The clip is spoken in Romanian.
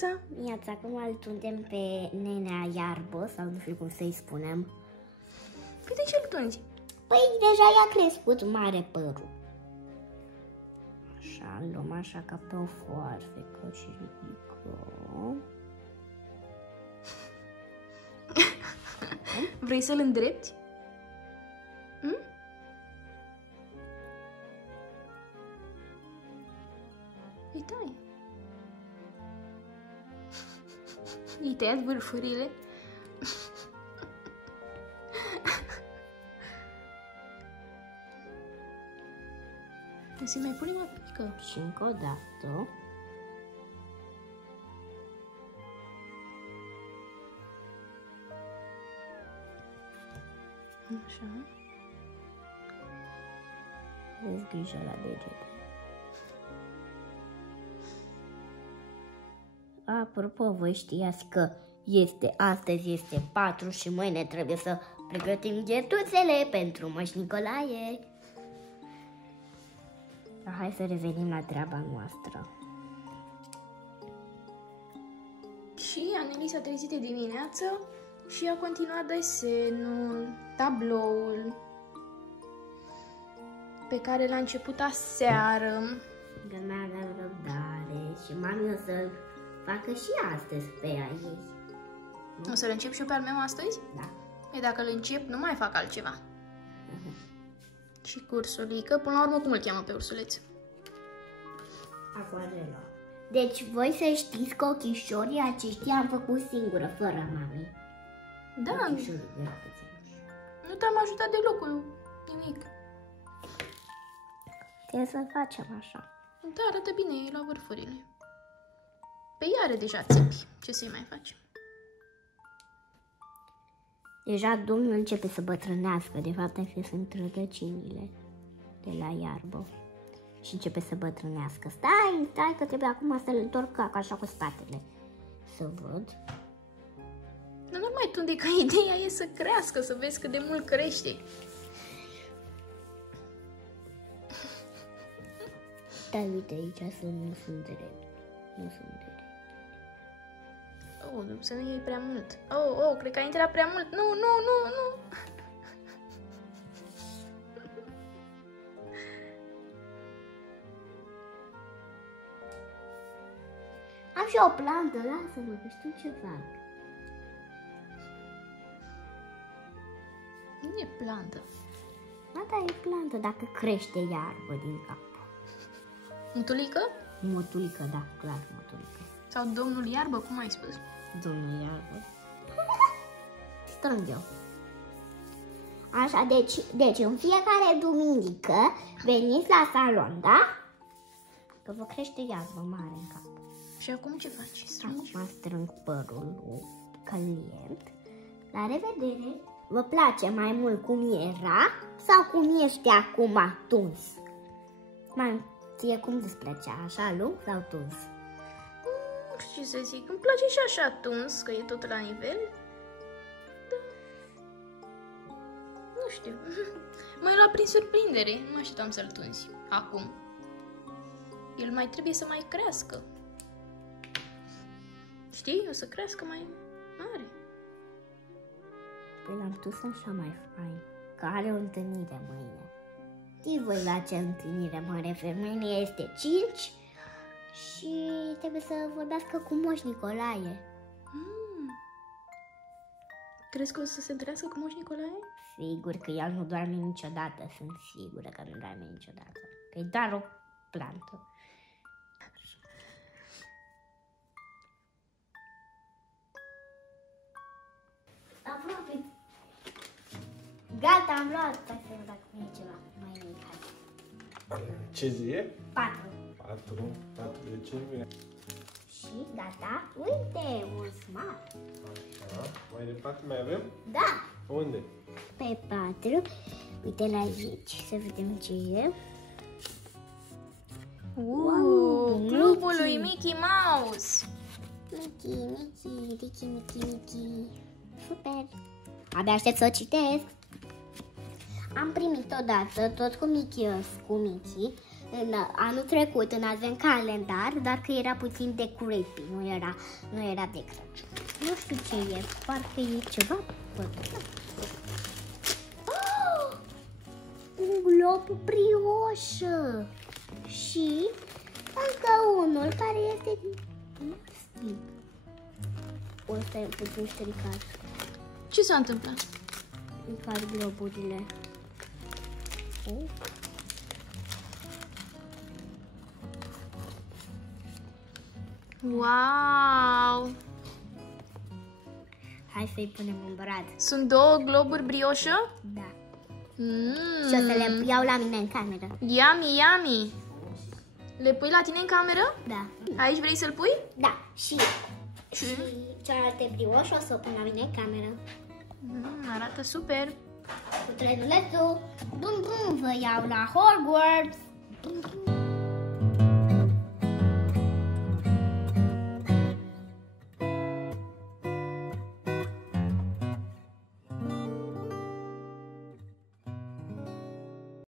dimineața! Dimineața, acum îl tundem pe nenea Iarbă, sau nu știu cum să-i spunem. Păi de ce îl tunzi? Păi deja i-a crescut mare părul. Așa, îl luăm așa ca pe o foarfecă și ridicăm. Vrei să-l îndrepti? Îi tai. I-ai tăiat vârfurile? Să-i mai punem o pică. Și încă o dată. Așa. Aveți grijă la degete. Apropo, voi știați că astăzi este 4 și mâine trebuie să pregătim ghetuțele pentru Moș Nicolae. Dar hai să revenim la treaba noastră. Și Anneli s-a trezit de dimineață și a continuat desenul, tabloul pe care l-a început aseară. Că n-aveam răbdare și mami o să-l facă și astăzi pe ei. O să-l încep și eu pe al meu astăzi? Da. E, dacă îl încep, nu mai fac altceva. Și cursulică, până la urmă, cum îl cheamă pe ursuleț? Aquarela. Deci voi să știți că ochișorii aceștia am făcut singură, fără mami. Da, Ochișorii de la nu te-am ajutat deloc cu nimic. trebuie să facem așa. Da, arată bine la vârfurile. Pe ea are deja țepi. Ce să-i mai facem? Deja domnul începe să bătrânească, de fapt astea sunt rădăcinile de la iarbă. Și începe să bătrânească. Stai că trebuie acum să-l întorc așa cu spatele. Să văd. Dar nu mai tunde, că ideea e să crească, să vezi cât de mult crește. Da, uite aici nu sunt drept. Nu sunt drept. Oh, să nu iei prea mult. Oh, cred că ai intrat prea mult. Nu. Am și o plantă, lasă-mă, că știu ce fac. Nu e plantă. Da, e plantă dacă crește iarbă din cap. Mutulică? Motulică, da, clar, motulică. Sau domnul iarbă, cum ai spus? Domnul iarbă. Strâng eu. Așa, deci în fiecare duminică veniți la salon, da? Că vă crește iarbă mare în cap. Și acum ce faci? Strângi? Acum strâng părul călient. La revedere! Vă place mai mult cum era sau cum ești acum tuns? Ție cum îți plăcea? Așa lung sau tuns? Nu știu ce să zic. Îmi place și așa tuns, că e tot la nivel. Da. Nu știu. M-ai luat prin surprindere. Nu așteptam să-l tunzi. Acum. El mai trebuie să mai crească. Știi? O să crească mai mare. Păi l-am dus așa mai fain, că are o întâlnire mâine. Știi voi la ce întâlnire mă refer? Mâine este 5 și trebuie să vorbească cu Moș Nicolae. Crezi că o să se întâlnească cu Moș Nicolae? Sigur că el nu doarme niciodată, sunt sigură că nu doarme niciodată. Că e doar o plantă. Aproape. Gata, am luat. Stai să văd dacă nu e ceva mai mic. Ce zi e? 4. 4 decembrie. Și gata. Uite, un smart. Așa. Mai departe mai avem? Da. Unde? Pe 4. Uite la aici. Să vedem ce e. Clubul lui Mickey Mouse. Mickey. Super. Abia aștept să o citesc. Am primit odată, tot cu Mickey, în anul trecut, în advent calendar, dar că era puțin de creepy, nu era de Crăciun. Nu știu ce e, parcă e ceva pătrat. Oh! Un glob brioșă și încă unul care este din plastic. Ăsta e puțin stricat. Ce s-a întâmplat? Încar globurile. Oh. Wow! Hai să-i punem în brad. Sunt două globuri brioșă? Da. Și o să le iau la mine în cameră. Yummy, yummy! Le pui la tine în cameră? Da. Aici vrei să-l pui? Da. Și cealaltă brioșă o să o pun la mine în cameră. Arată super! Cu trenulețul. Bum, bum, vă iau la Hogwarts. Bum, bum.